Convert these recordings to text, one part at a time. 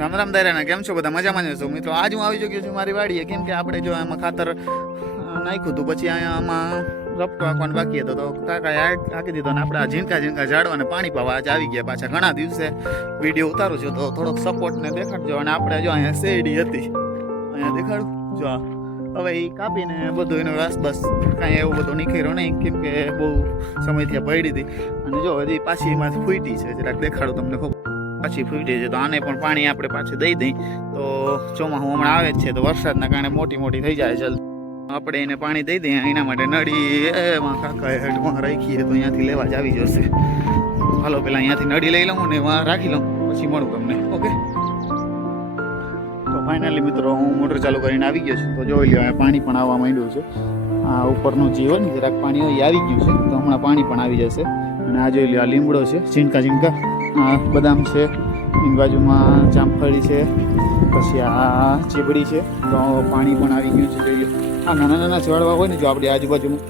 રામ રામ દાયરાના, કેમ છો બધા? મજામાં જ છો? મિત્રો, આજ હું આવી ચૂક્યો છું મારી વાડીએ. કેમ કે આપણે જો એમાં ખાતર નાખ્યું હતું, પછી અહીંયા આમાં રપટો આંકવાનું બાકી હતો. તો કાકા આ- હાંકી દીધો ને આપણે આ ઝીણકા ઝીણકા ઝાડવાને પાણી પાવા આજે આવી ગયા પાછા. ઘણા દિવસે વીડિયો ઉતારું છું, તો થોડોક સપોર્ટને દેખાડજો. અને આપણે જો અહીંયા શેરડી હતી, અહીંયા દેખાડું? જો હવે એ કાપીને બધું એનો રસ બસ. કાંઈ એવું બધું નીકળ્યો નહીં, કેમ કે બહુ સમયથી પડી હતી. અને જો હજી પાછી એમાંથી ફૂટી છે, જરાક દેખાડું તમને ખૂબ પાછી ફૂટી છે તો આને પણ પાણી આપણે પાછું દઈ દઈ. તો ચોમાસું હમણાં આવે જ છે, તો વરસાદના કારણે મોટી મોટી થઈ જાય જલ્દી. આપણે એને પાણી દઈ દઈએ, એના માટે નળી એમાં કાકા હેડમાં રાખીએ તો અહીંયાથી લેવા જ આવી જશે. હાલો, પેલા અહીંયાથી નળી લઈ લઉં ને એમાં રાખી લઉં, પછી મળું તમને. ઓકે? તો ફાઇનલી મિત્રો, હું મોટર ચાલુ કરીને આવી ગયો છું. તો જોઈ લ્યો પાણી પણ આવવા માંડ્યું છે. આ ઉપરનું જે હોય ને જરાક પાણી હોય આવી ગયું છે. તો હમણાં પાણી પણ આવી જશે. અને આ જોઈ લ્યો, આ લીમડો છે. ઝીણકા ઝીણકા બદામ છે, એની બાજુમાં જામફળી છે, પછી આ ચીબડી છે, તો પાણી પણ આવી ગયું છે આ નાના નાના ઝાડવા હોય ને જો આપણી આજુબાજુમાં,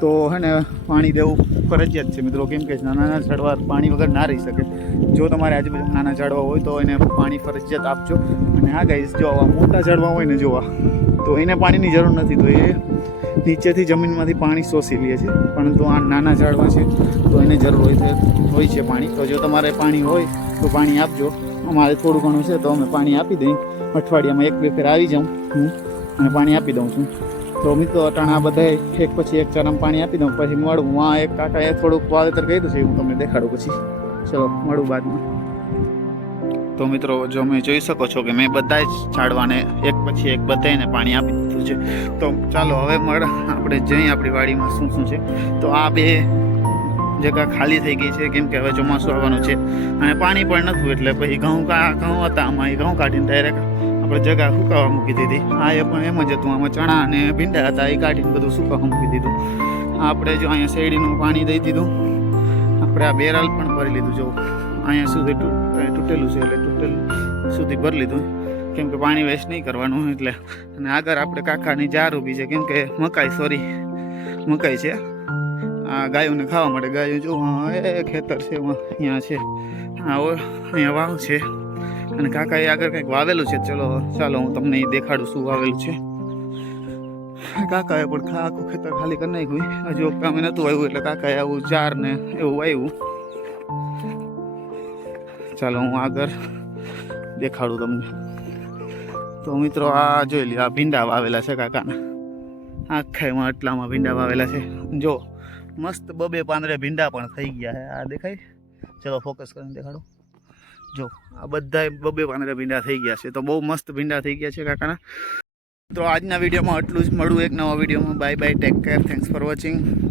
તો હે ને પાણી દેવું ફરજિયાત છે, મિત્રો. કેમ કે નાના નાના ઝાડવા પાણી વગર ના રહી શકે. જો તમારે આજુબાજુ નાના ઝાડવા હોય તો એને પાણી ફરજિયાત આપજો. અને આ ગાઈસ જો આવા મોટા ઝાડવા હોય ને જોવા તો એને પાણીની જરૂર નથી, તો એ નીચેથી જમીનમાંથી પાણી શોષી લે છે. પરંતુ આ નાના ઝાડવા છે, તો એને જરૂર હોય છે હોય છે પાણી. તો જો તમારે પાણી હોય, તો પાણી આપજો. અમારે થોડું ઘણું છે, તો અમે પાણી આપી દઈએ અઠવાડિયામાં એક બે ફેર આવી જાઉં, હું, અને પાણી આપી દઉં છું. તો મિત્રો, અટાણા બધા એક પછી એક ચરમ પાણી આપી દઉં, પછી મળું. આ એક કાકાએ થોડુંક વાવેતર કર્યું છે એ હું તમને દેખાડું પછી. ચલો, મળું બાદમાં. તો મિત્રો, જો તમે જોઈ શકો છો કે મેં બધા જ ઝાડવાને એક પછી એક બધાને પાણી આપી દીધું છે. તો ચાલો, હવે મળ આપણે જઈએ આપણી વાડીમાં શું શું છે. તો આ બે જગ્યા ખાલી થઈ ગઈ છે, કેમ કે હવે ચોમાસું આવવાનું છે. અને પાણી પણ નહોતું, એટલે પછી ઘઉં કા, ઘઉં હતા આમાં, એ ઘઉં કાઢીને ડાયરેક્ટ આપણે જગ્યા સુકાવા મૂકી દીધી. આ એ પણ એમ જ હતું, આમાં ચણા અને ભીંડા હતા, એ કાઢીને બધું સુકાવા મૂકી દીધું. આપણે જો અહીંયા શેરડીનું પાણી દઈ દીધું. આપણે આ બેરલ પણ ભરી લીધું, જો. અહીંયા સુધી તૂટેલું છે એટલે તૂટેલું સુધી ભરી લીધું. કેમ કે પાણી વેસ્ટ નહીં કરવાનું એટલે. અને આગળ આપણે કાકાની જાર ઊભી છે. કેમ કે મકાઈ સોરી મકાઈ છે. આ ગાયોને ખાવા માટે ગાયો જો એ ખેતર છે અહીંયા છે. હા અહીંયા વાવ છે. અને કાકાએ આગળ કંઈક વાવેલું છે. ચલો, ચાલો, હું તમને દેખાડું શું વાવેલું છે. કાકાએ પણ આખું ખેતર ખાલી કરી નાખ્યું. હજુ કામે નહોતું આવ્યું એટલે કાકાએ આવું ચાર ને એવું વાવ્યું. ચાલો હું આગળ દેખાડું તમને. તો મિત્રો, આ જોઈ લ્યો, આ ભીંડા વાવેલા છે કાકાના. આખા એમાં આટલામાં ભીંડા વાવેલા છે. જો, મસ્ત બબે પાંદડે ભીંડા પણ થઈ ગયા છે. આ દેખાય? ચલો ફોકસ કરીને દેખાડો. જો, આ બધા બબે પાંદડે ભીંડા થઈ ગયા છે. તો બહુ મસ્ત ભીંડા થઈ ગયા છે કાકાના. તો આજના વિડીયોમાં આટલું જ. મળું એક નવા વિડીયોમાં. Bye bye take care thanks for watching